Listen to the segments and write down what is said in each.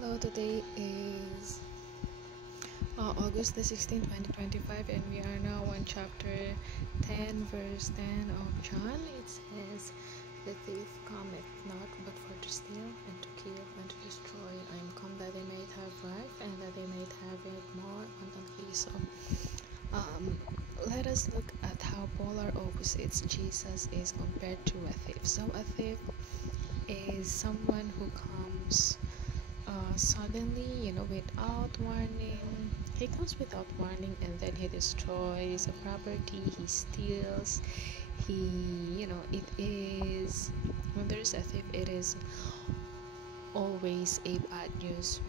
Hello, today is August the 16th, 2025, and we are now on chapter 10, verse 10 of John. It says, "The thief cometh not but for to steal, and to kill, and to destroy. I am come that they may have life, and that they may have it more abundantly." So, let us look at how polar opposites Jesus is compared to a thief. So, a thief is someone who comes suddenly, without warning. He comes without warning, and then he destroys a property, he steals. It is, when there's a thief, it is always a bad news.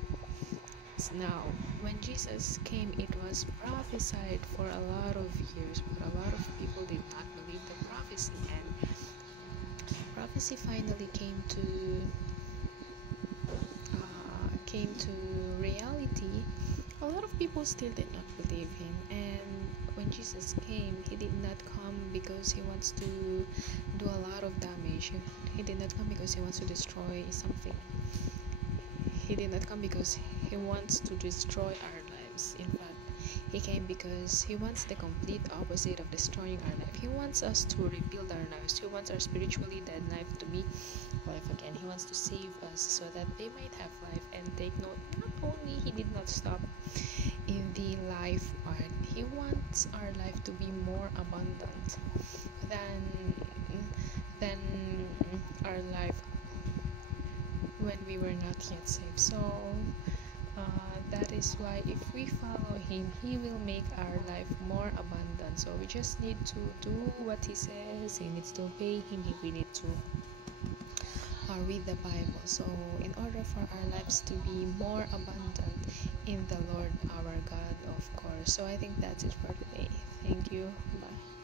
Now, when Jesus came, it was prophesied for a lot of years, but a lot of people did not believe the prophecy, and prophecy finally came to reality. A lot of people still did not believe him, and when Jesus came, he did not come because he wants to do a lot of damage. He did not come because he wants to destroy something. He did not come because he wants to destroy our lives. In fact, he came because he wants the complete opposite of destroying our life. He wants us to rebuild our lives. He wants our spiritually dead life to be life again. He wants to save us so that they might have life. And take note, not only he did not stop in the life part, he wants our life to be more abundant than our life when we were not yet saved. So that is why if we follow him, he will make our life more abundant. So we just need to do what he says. He needs to obey him. We need to read the Bible. So in order for our lives to be more abundant in the Lord our God, of course. So I think that's it for today. Thank you. Bye.